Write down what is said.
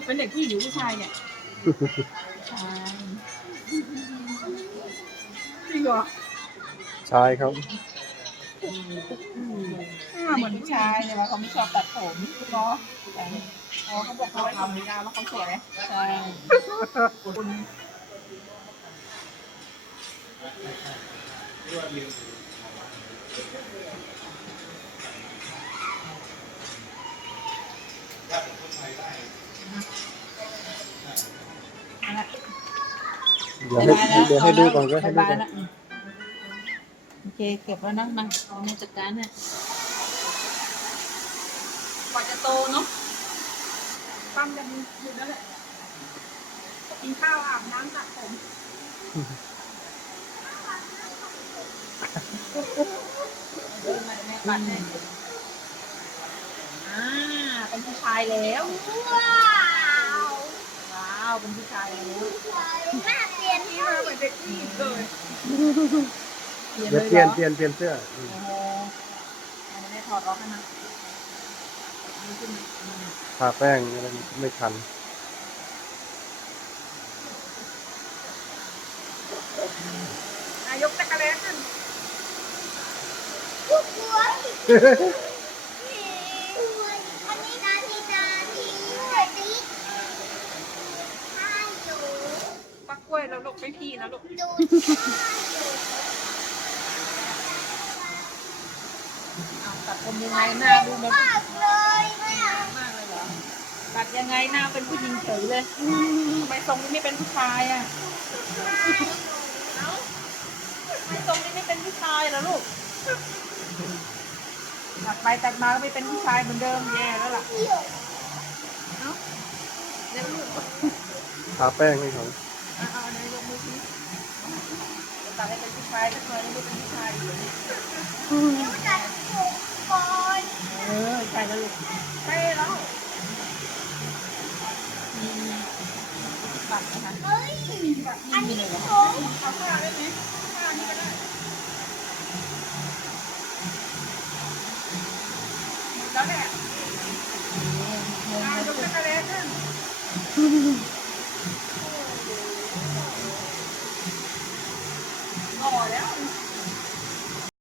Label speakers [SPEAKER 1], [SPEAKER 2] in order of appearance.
[SPEAKER 1] กเป็นเด็กผู้หญิงหรือผู้ชายเนี่ย
[SPEAKER 2] ใช่
[SPEAKER 1] จริงเหรอ
[SPEAKER 3] ชายครับ
[SPEAKER 1] อ่าเห
[SPEAKER 2] เห
[SPEAKER 1] มื
[SPEAKER 2] มื
[SPEAKER 1] อ
[SPEAKER 2] อนน
[SPEAKER 1] ผู้
[SPEAKER 2] ผู้
[SPEAKER 1] ชา
[SPEAKER 2] ชายยแต่ว่าเขาไม่ชอบตัดผม
[SPEAKER 1] เนาะ
[SPEAKER 2] ใช่
[SPEAKER 1] อ๋อเขาบอกเขาทำยาวแล้วเขาสวย
[SPEAKER 2] ใช่
[SPEAKER 1] คุณ
[SPEAKER 3] เดี๋ยวให้เดี๋ยวให้ดูก่อนก็ให้ดู
[SPEAKER 2] บาย
[SPEAKER 3] ก่อน
[SPEAKER 2] ๆละอืมโอเคเก็บแล้วนะมาแม่จัดการเนี่ย
[SPEAKER 1] กว่าจะโตเนาะปั้มจะมีอยู่นั่นแหละกินข้าวอาบน้ำตัดผม
[SPEAKER 2] ดูมาแม่ปัดให้อ่าเป็นผู้ ชายแล้ว
[SPEAKER 4] ว้าว
[SPEAKER 2] ว้าว เป็นผู้ชายแล้ว
[SPEAKER 4] หน้าเปลี่ยน
[SPEAKER 1] ที่มาเหมือนเด็กผู้หญิงเลย
[SPEAKER 2] เปลี่ยน
[SPEAKER 3] เดี๋
[SPEAKER 2] เลย
[SPEAKER 3] ยว
[SPEAKER 2] เห
[SPEAKER 3] เปลี่ยน
[SPEAKER 2] รอ
[SPEAKER 3] เปลี่ยนเปลี่ยนเสื้ออืม
[SPEAKER 2] โอ้โหอันนี้แม่ถอดออกให้นะนี่ขึ้นอืม
[SPEAKER 3] ทาแป้งอะไรไม่ทัน
[SPEAKER 1] นายกตะกะแลขึ้น
[SPEAKER 4] ทุกคนอันนี้นาทีนาทีด้วยดิห้าอยู่
[SPEAKER 1] ด้วยแล้วลูกไม่พี่นะลูก
[SPEAKER 4] ดู
[SPEAKER 2] เอาตัดผมยังไงหน้าดูแบบ
[SPEAKER 4] มากเลยแม่
[SPEAKER 2] มากเลยเหรอตัดยังไงหน้าเป็นผู้หญิงเฉยเลยทำไมทรงนี้ไม่เป็นผู้ชายอะเอ้าทำไมทรงนี้ไม่เป็นผู้ชายล่ะลูกตัดไปตัดมาก็ไม่เป็นผู้ชายเหมือนเดิมแย่แล้วล่ะเอ้าเดี๋ยวลูก
[SPEAKER 3] ทาแป้งให้เขา
[SPEAKER 2] อาเอาเดี๋ยวยกมือสิ ตัดให้เป็นผู้ชายก็เคยไม่เป็นผู้ชายอยู่
[SPEAKER 4] นิ้วจัดผมก่อน
[SPEAKER 2] เออใช่แล้วลูก
[SPEAKER 1] เป้แล้ว
[SPEAKER 2] มีตัดนะคะ
[SPEAKER 4] เฮ้ยอันนี้ผม
[SPEAKER 1] เอาผ้าได้ไหมผ้านี่ก็ได้แล้วแหละนายกตะกะแลขึ้น อ่อแล้ว